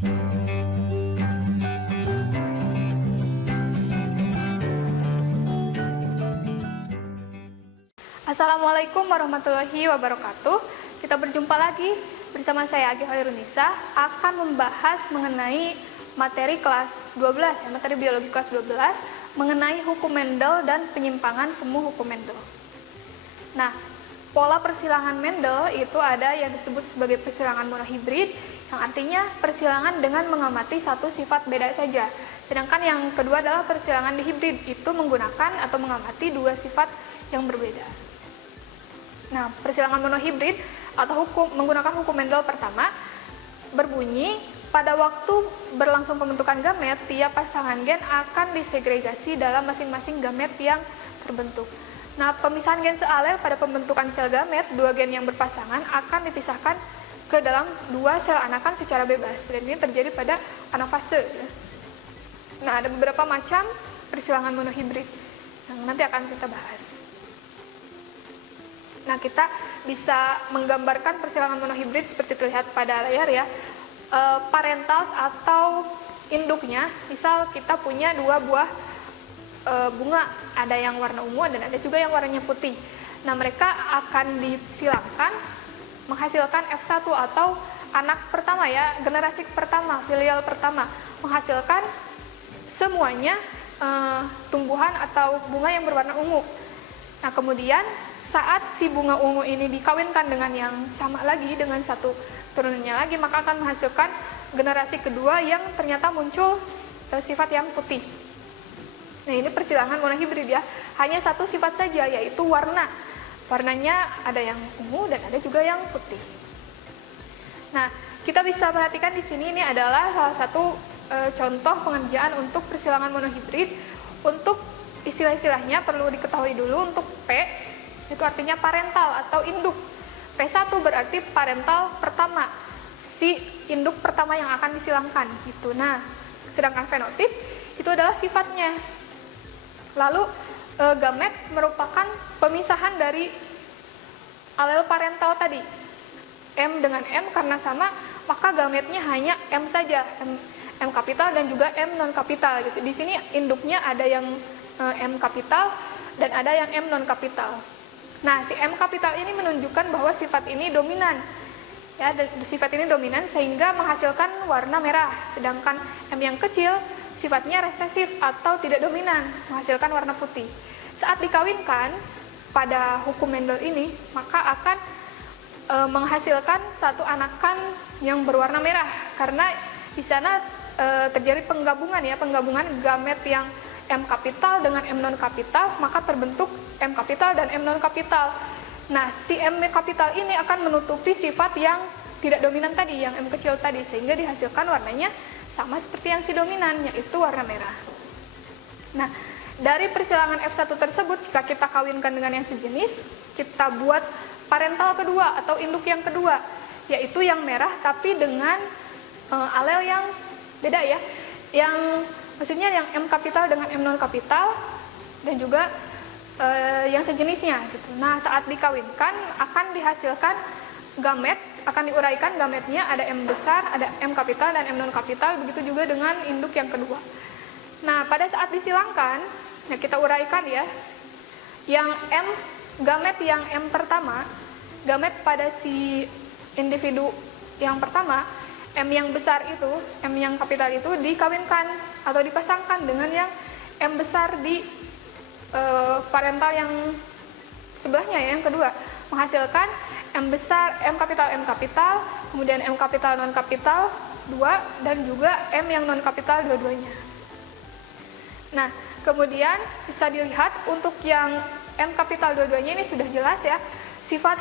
Assalamualaikum warahmatullahi wabarakatuh. Kita berjumpa lagi bersama saya Agi Hoirunisa akan membahas mengenai materi kelas 12, materi biologi kelas 12 mengenai hukum Mendel dan penyimpangan semu hukum Mendel. Nah, pola persilangan Mendel itu ada yang disebut sebagai persilangan monohibrid, yang artinya persilangan dengan mengamati satu sifat beda saja. Sedangkan yang kedua adalah persilangan dihibrid, itu menggunakan atau mengamati dua sifat yang berbeda. Nah, persilangan monohibrid atau menggunakan hukum Mendel pertama berbunyi pada waktu berlangsung pembentukan gamet, tiap pasangan gen akan disegregasi dalam masing-masing gamet yang terbentuk. Nah, pemisahan gen sealel pada pembentukan sel gamet, dua gen yang berpasangan akan dipisahkan ke dalam dua sel anakan secara bebas. Dan ini terjadi pada anafase. Nah, ada beberapa macam persilangan monohibrid yang nanti akan kita bahas. Nah, kita bisa menggambarkan persilangan monohibrid seperti terlihat pada layar ya. Parental atau induknya, misal kita punya dua buah bunga, ada yang warna ungu dan ada juga yang warnanya putih. Nah, mereka akan disilangkan menghasilkan F1 atau anak pertama ya, generasi pertama, filial pertama, menghasilkan semuanya tumbuhan atau bunga yang berwarna ungu. Nah, kemudian saat si bunga ungu ini dikawinkan dengan yang sama lagi, dengan satu turunannya lagi, maka akan menghasilkan generasi kedua yang ternyata muncul sifat yang putih. Nah, ini persilangan monohibrid ya, hanya satu sifat saja, yaitu warna. Warnanya ada yang ungu dan ada juga yang putih. Nah, kita bisa perhatikan di sini, ini adalah salah satu contoh pengerjaan untuk persilangan monohibrid. Untuk istilah-istilahnya perlu diketahui dulu. Untuk P itu artinya parental atau induk. P1 berarti parental pertama, si induk pertama yang akan disilangkan gitu. Nah, sedangkan fenotip itu adalah sifatnya. Lalu gamet merupakan pemisahan dari alel parental tadi. M dengan M karena sama, maka gametnya hanya M saja, M kapital dan juga M non kapital gitu. Di sini induknya ada yang M kapital dan ada yang M non kapital. Nah, si M kapital ini menunjukkan bahwa sifat ini dominan. Ya, sifat ini dominan sehingga menghasilkan warna merah. Sedangkan M yang kecil sifatnya resesif atau tidak dominan, menghasilkan warna putih. Saat dikawinkan pada hukum Mendel ini, maka akan menghasilkan satu anakan yang berwarna merah karena di sana terjadi penggabungan ya, penggabungan gamet yang M kapital dengan M non kapital, maka terbentuk M kapital dan M non kapital. Nah, si M kapital ini akan menutupi sifat yang tidak dominan tadi, yang M kecil tadi, sehingga dihasilkan warnanya sama seperti yang si dominan, yaitu warna merah. Nah, dari persilangan F1 tersebut, jika kita kawinkan dengan yang sejenis, kita buat parental kedua atau induk yang kedua, yaitu yang merah tapi dengan alel yang beda ya, yang maksudnya yang M kapital dengan M non kapital dan juga yang sejenisnya gitu. Nah, saat dikawinkan akan dihasilkan gamet, akan diuraikan gametnya, ada M besar, ada M kapital dan M non kapital, begitu juga dengan induk yang kedua. Nah, pada saat disilangkan, nah kita uraikan ya, yang M, gamet yang M pertama, gamet pada si individu yang pertama, M yang besar itu, M yang kapital itu dikawinkan atau dipasangkan dengan yang M besar di parental yang sebelahnya ya, yang kedua, menghasilkan M besar, M kapital, kemudian M kapital non kapital 2 dan juga M yang non kapital dua-duanya. Nah, kemudian bisa dilihat untuk yang M kapital dua-duanya ini sudah jelas ya,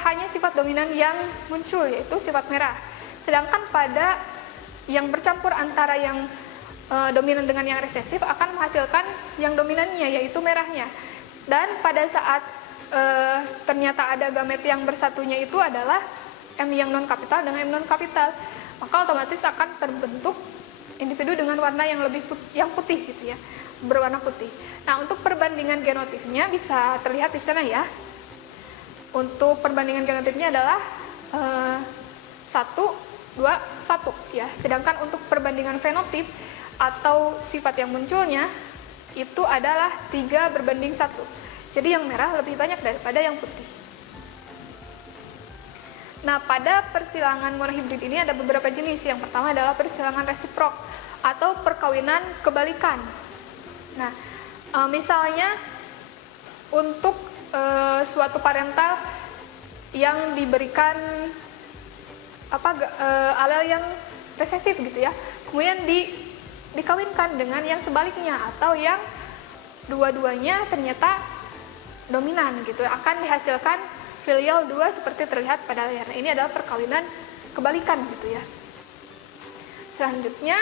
hanya sifat dominan yang muncul, yaitu sifat merah. Sedangkan pada yang bercampur antara yang dominan dengan yang resesif akan menghasilkan yang dominannya, yaitu merahnya. Dan pada saat ternyata ada gamet yang bersatunya itu adalah M yang non kapital dengan M non kapital, maka otomatis akan terbentuk individu dengan warna yang lebih putih gitu ya, berwarna putih. Nah, untuk perbandingan genotipnya bisa terlihat di sana ya. Untuk perbandingan genotipnya adalah 1, 2, 1 ya. Sedangkan untuk perbandingan perbandingan fenotip atau sifat yang munculnya itu adalah 3:1. Jadi yang merah lebih banyak daripada yang putih. Nah, pada persilangan monohibrid ini ada beberapa jenis. Yang pertama adalah persilangan resiprok atau perkawinan kebalikan. Nah, misalnya untuk suatu parental yang diberikan alel yang resesif gitu ya, kemudian dikawinkan dengan yang sebaliknya atau yang dua-duanya ternyata dominan gitu, akan dihasilkan filial 2 seperti terlihat pada layar. Nah, ini adalah perkawinan kebalikan gitu ya. Selanjutnya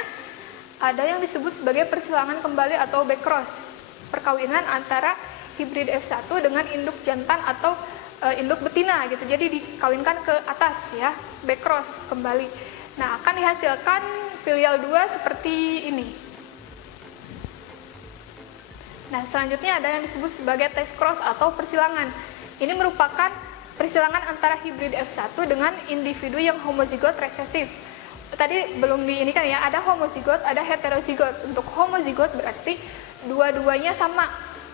ada yang disebut sebagai persilangan kembali atau backcross, perkawinan antara hibrid F1 dengan induk jantan atau induk betina gitu. Jadi dikawinkan ke atas ya, backcross kembali. Nah, akan dihasilkan filial 2 seperti ini. Nah, selanjutnya ada yang disebut sebagai test cross atau persilangan. Ini merupakan persilangan antara hibrid F1 dengan individu yang homozigot resesif. Tadi belum ini kan ya, ada homozigot, ada heterozigot. Untuk homozigot berarti dua-duanya sama,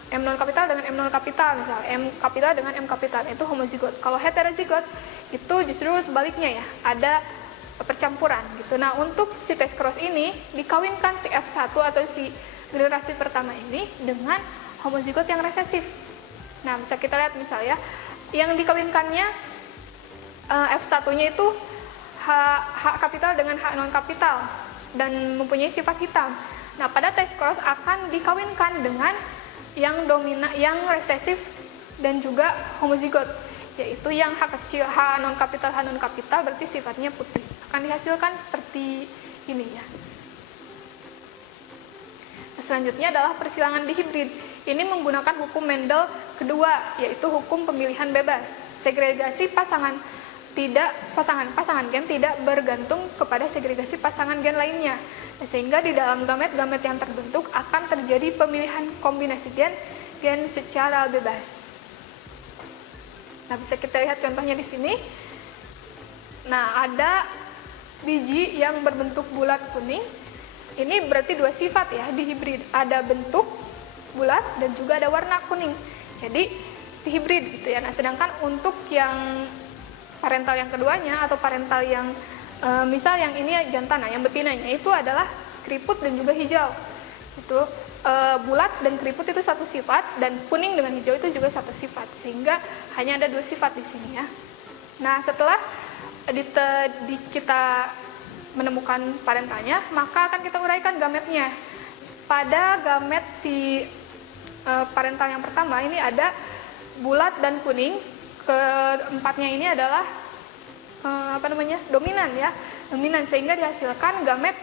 M0 kapital dengan M0 kapital, misal M kapital dengan M kapital, itu homozigot. Kalau heterozigot itu justru sebaliknya ya, ada percampuran gitu. Nah, untuk si test cross ini dikawinkan si F1 atau si generasi pertama ini dengan homozigot yang resesif. Nah, bisa kita lihat misalnya yang dikawinkannya F1-nya itu H kapital dengan H non kapital dan mempunyai sifat hitam. Nah, pada test cross akan dikawinkan dengan yang dominan, yang resesif dan juga homozigot, yaitu yang H kecil, H non kapital berarti sifatnya putih. Akan dihasilkan seperti ini ya. Selanjutnya adalah persilangan dihibrid. Ini menggunakan hukum Mendel kedua, yaitu hukum pemilihan bebas. Segregasi pasangan gen tidak bergantung kepada segregasi pasangan gen lainnya. Sehingga di dalam gamet-gamet yang terbentuk akan terjadi pemilihan kombinasi gen secara bebas. Nah, bisa kita lihat contohnya di sini. Nah, ada biji yang berbentuk bulat kuning. Ini berarti 2 sifat ya di hibrid. Ada bentuk bulat dan juga ada warna kuning. Jadi di hibrid gitu ya. Nah, sedangkan untuk yang parental yang keduanya atau parental yang misal yang ini jantan, yang betinanya itu adalah keriput dan juga hijau. Itu bulat dan keriput itu satu sifat, dan kuning dengan hijau itu juga satu sifat, sehingga hanya ada 2 sifat di sini ya. Nah, setelah kita menemukan parentalnya, maka akan kita uraikan gametnya. Pada gamet si parental yang pertama ini ada bulat dan kuning. Keempatnya ini adalah dominan ya, dominan, sehingga dihasilkan gamet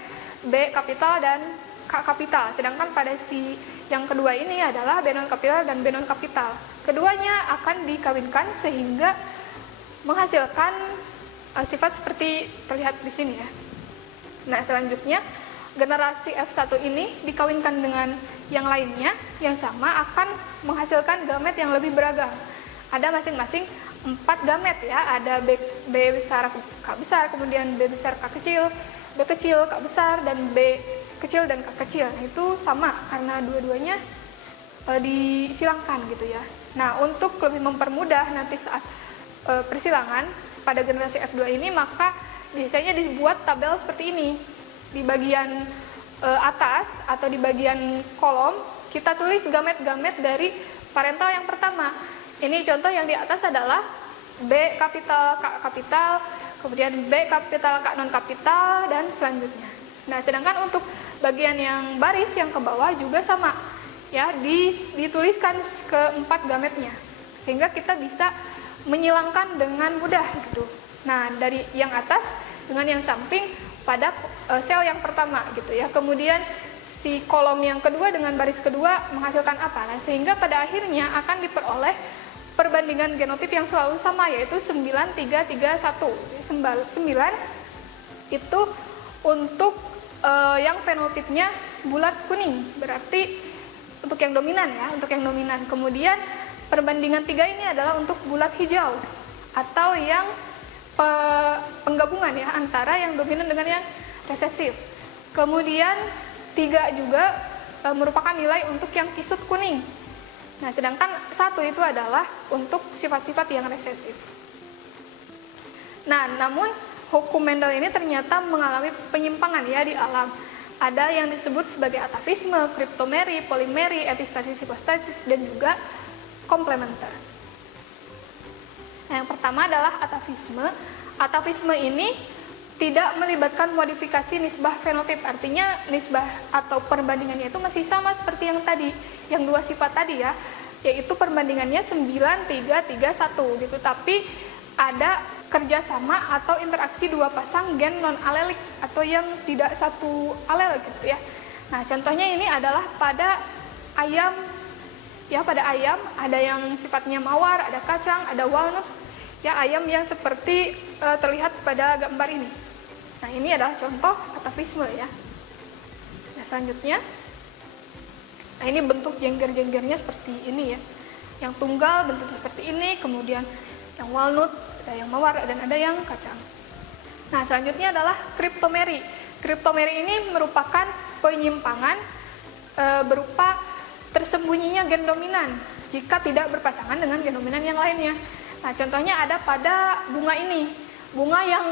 B kapital dan K kapital. Sedangkan pada si yang kedua ini adalah B non kapital dan B non kapital. Keduanya akan dikawinkan sehingga menghasilkan sifat seperti terlihat di sini ya. Nah, selanjutnya generasi F1 ini dikawinkan dengan yang lainnya yang sama akan menghasilkan gamet yang lebih beragam. Ada masing-masing 4 gamet ya, ada B besar K besar, kemudian B besar K kecil, B kecil K besar, dan B kecil dan K kecil. Nah, itu sama karena dua-duanya disilangkan gitu ya. Nah, untuk lebih mempermudah nanti saat persilangan pada generasi F2 ini, maka biasanya dibuat tabel seperti ini. Di bagian atas atau di bagian kolom kita tulis gamet-gamet dari parental yang pertama. Ini contoh yang di atas adalah B kapital K kapital, kemudian B kapital K non kapital, dan selanjutnya. Nah, sedangkan untuk bagian yang baris yang ke bawah juga sama ya, dituliskan ke-4 gametnya, sehingga kita bisa menyilangkan dengan mudah gitu. Nah, dari yang atas dengan yang samping pada sel yang pertama gitu ya. Kemudian si kolom yang kedua dengan baris kedua menghasilkan apa? Nah, sehingga pada akhirnya akan diperoleh perbandingan genotip yang selalu sama, yaitu 9331. 9 itu untuk yang fenotipnya bulat kuning, berarti untuk yang dominan ya, untuk yang dominan. Kemudian perbandingan 3 ini adalah untuk bulat hijau atau yang penggabungan ya antara yang dominan dengan yang resesif. Kemudian 3 juga merupakan nilai untuk yang kisut kuning. Nah, sedangkan 1 itu adalah untuk sifat-sifat yang resesif. Nah, namun hukum Mendel ini ternyata mengalami penyimpangan ya di alam. Ada yang disebut sebagai atavisme, kriptomeri, polimeri, epistasis, hipostasis, dan juga komplementer. Nah, yang pertama adalah atavisme. Atavisme ini tidak melibatkan modifikasi nisbah fenotip, artinya nisbah atau perbandingannya itu masih sama seperti yang tadi, yang 2 sifat tadi ya, yaitu perbandingannya 9, 3, 3, 1 gitu, tapi ada kerjasama atau interaksi 2 pasang gen non-alelik atau yang tidak satu alel gitu ya. Nah, contohnya ini adalah pada ayam, ya pada ayam ada yang sifatnya mawar, ada kacang, ada walnut, ya ayam yang seperti terlihat pada gambar ini. Nah, ini adalah contoh atavisme ya. Nah, selanjutnya, nah ini bentuk jengger-jenggernya seperti ini ya. Yang tunggal bentuknya seperti ini, kemudian yang walnut, ada yang mawar, dan ada yang kacang. Nah, selanjutnya adalah kriptomeri. Kriptomeri ini merupakan penyimpangan berupa tersembunyinya gen dominan jika tidak berpasangan dengan gen dominan yang lainnya. Nah, contohnya ada pada bunga ini. Bunga yang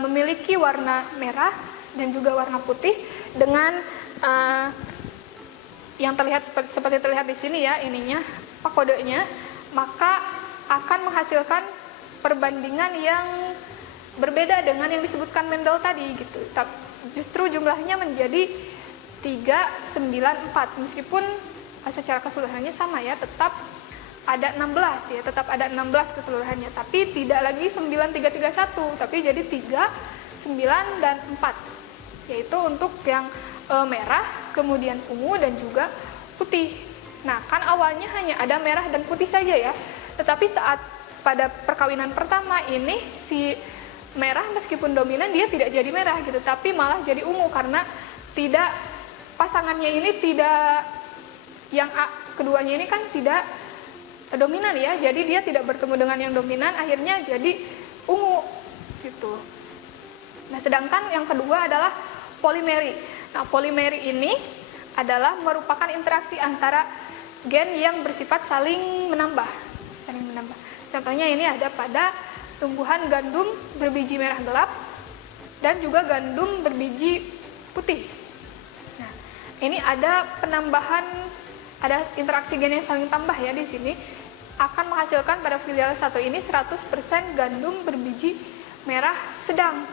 memiliki warna merah dan juga warna putih dengan yang terlihat seperti terlihat di sini ya, ininya, kodenya, maka akan menghasilkan perbandingan yang berbeda dengan yang disebutkan Mendel tadi gitu. Justru jumlahnya menjadi 3, 9, 4 meskipun secara keseluruhannya sama ya, tetap ada 16 ya, tetap ada 16 keseluruhannya, tapi tidak lagi 9, 3, 3, 1, tapi jadi 3, 9, dan 4, yaitu untuk yang merah, kemudian ungu, dan juga putih. Nah, kan awalnya hanya ada merah dan putih saja ya, tetapi saat pada perkawinan pertama ini si merah meskipun dominan dia tidak jadi merah gitu, tapi malah jadi ungu karena tidak, pasangannya ini tidak, yang keduanya ini kan tidak dominan ya, jadi dia tidak bertemu dengan yang dominan, akhirnya jadi ungu gitu. Nah, sedangkan yang kedua adalah polimeri. Nah, polimeri ini adalah merupakan interaksi antara gen yang bersifat saling menambah. Contohnya ini ada pada tumbuhan gandum berbiji merah gelap dan juga gandum berbiji putih. Nah, ini ada penambahan, ada interaksi gen yang saling tambah ya di sini, akan menghasilkan pada filial 1 ini 100% gandum berbiji merah sedang.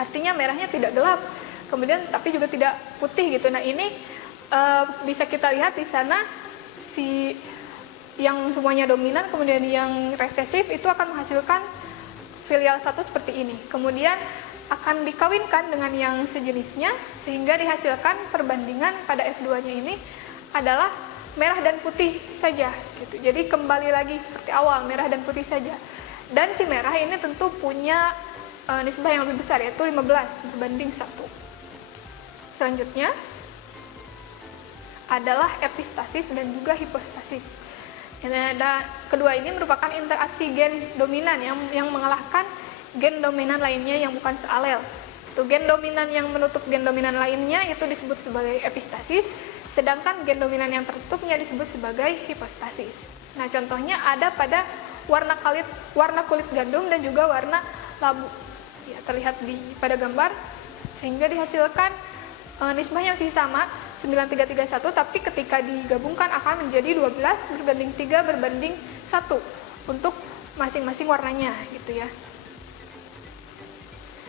Artinya merahnya tidak gelap, kemudian tapi juga tidak putih gitu. Nah, ini bisa kita lihat di sana si yang semuanya dominan, kemudian yang resesif itu akan menghasilkan filial 1 seperti ini. Kemudian akan dikawinkan dengan yang sejenisnya sehingga dihasilkan perbandingan pada F2-nya ini adalah merah dan putih saja gitu. Jadi kembali lagi seperti awal, merah dan putih saja. Dan si merah ini tentu punya nisbah yang lebih besar, yaitu 15 berbanding 1. Selanjutnya adalah epistasis dan juga hipostasis. Dan kedua ini merupakan interaksi gen dominan yang mengalahkan gen dominan lainnya yang bukan sealel. Itu gen dominan yang menutup gen dominan lainnya itu disebut sebagai epistasis, sedangkan gen dominan yang tertutupnya disebut sebagai hipostasis. Nah, contohnya ada pada warna kulit gandum dan juga warna labu. Ya, terlihat pada gambar, sehingga dihasilkan nisbahnya masih sama 9331, tapi ketika digabungkan akan menjadi 12 berbanding 3 berbanding 1 untuk masing-masing warnanya gitu ya.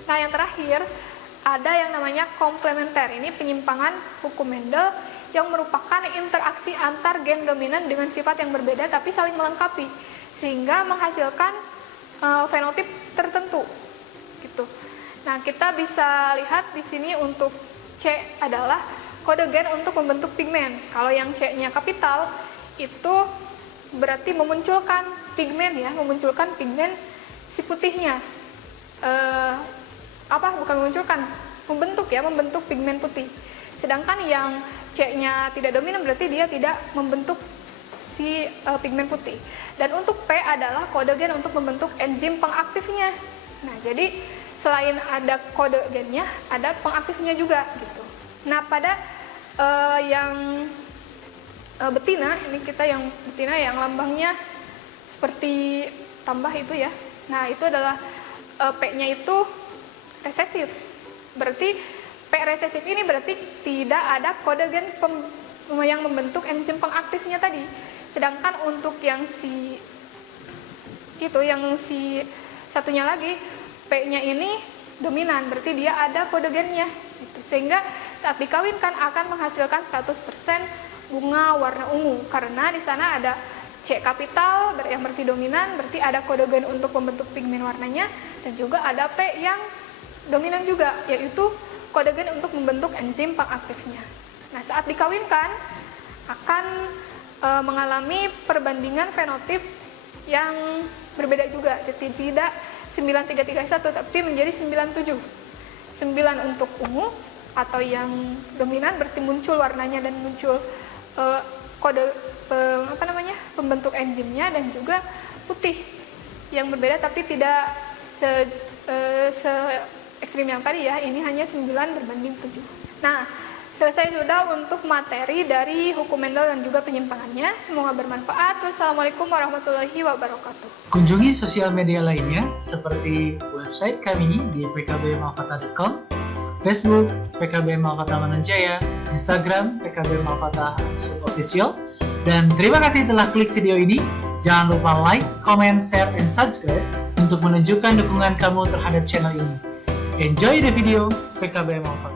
Nah, yang terakhir ada yang namanya komplementer. Ini penyimpangan hukum Mendel yang merupakan interaksi antar gen dominan dengan sifat yang berbeda tapi saling melengkapi sehingga menghasilkan fenotip tertentu gitu. Nah, kita bisa lihat di sini untuk C adalah kode gen untuk membentuk pigmen. Kalau yang C-nya kapital itu berarti memunculkan pigmen ya, memunculkan pigmen si putihnya. Membentuk pigmen putih. Sedangkan yang C-nya tidak dominan berarti dia tidak membentuk si pigmen putih. Dan untuk P adalah kode gen untuk membentuk enzim pengaktifnya. Nah, jadi selain ada kode gennya, ada pengaktifnya juga gitu. Nah, pada yang betina, ini kita yang betina yang lambangnya seperti tambah itu ya. Nah, itu adalah P-nya itu resesif. Berarti P resesif ini berarti tidak ada kode gen yang membentuk enzim pengaktifnya tadi. Sedangkan untuk yang si satunya lagi, P-nya ini dominan, berarti dia ada kode gennya gitu. Sehingga saat dikawinkan akan menghasilkan 100% bunga warna ungu, karena di sana ada C kapital yang berarti dominan, berarti ada kode gen untuk membentuk pigmen warnanya, dan juga ada P yang dominan juga, yaitu kode gen untuk membentuk enzim pengaktifnya. Nah, saat dikawinkan akan mengalami perbandingan fenotip yang berbeda juga, jadi tidak 9331 tapi menjadi 97. 9 untuk ungu atau yang dominan berarti muncul warnanya dan muncul kode pembentuk enzimnya, dan juga putih yang berbeda tapi tidak se ekstrim yang tadi ya, ini hanya 9 berbanding 7. Nah, selesai sudah untuk materi dari hukum Mendel dan juga penyimpangannya. Semoga bermanfaat. Wassalamualaikum warahmatullahi wabarakatuh. Kunjungi sosial media lainnya seperti website kami di pkbmalfata.com, Facebook PKB Malfata Mananjaya, Instagram PKB Malfata _official. Dan terima kasih telah klik video ini. Jangan lupa like, comment, share, and subscribe untuk menunjukkan dukungan kamu terhadap channel ini. Enjoy the video PKB Malfata.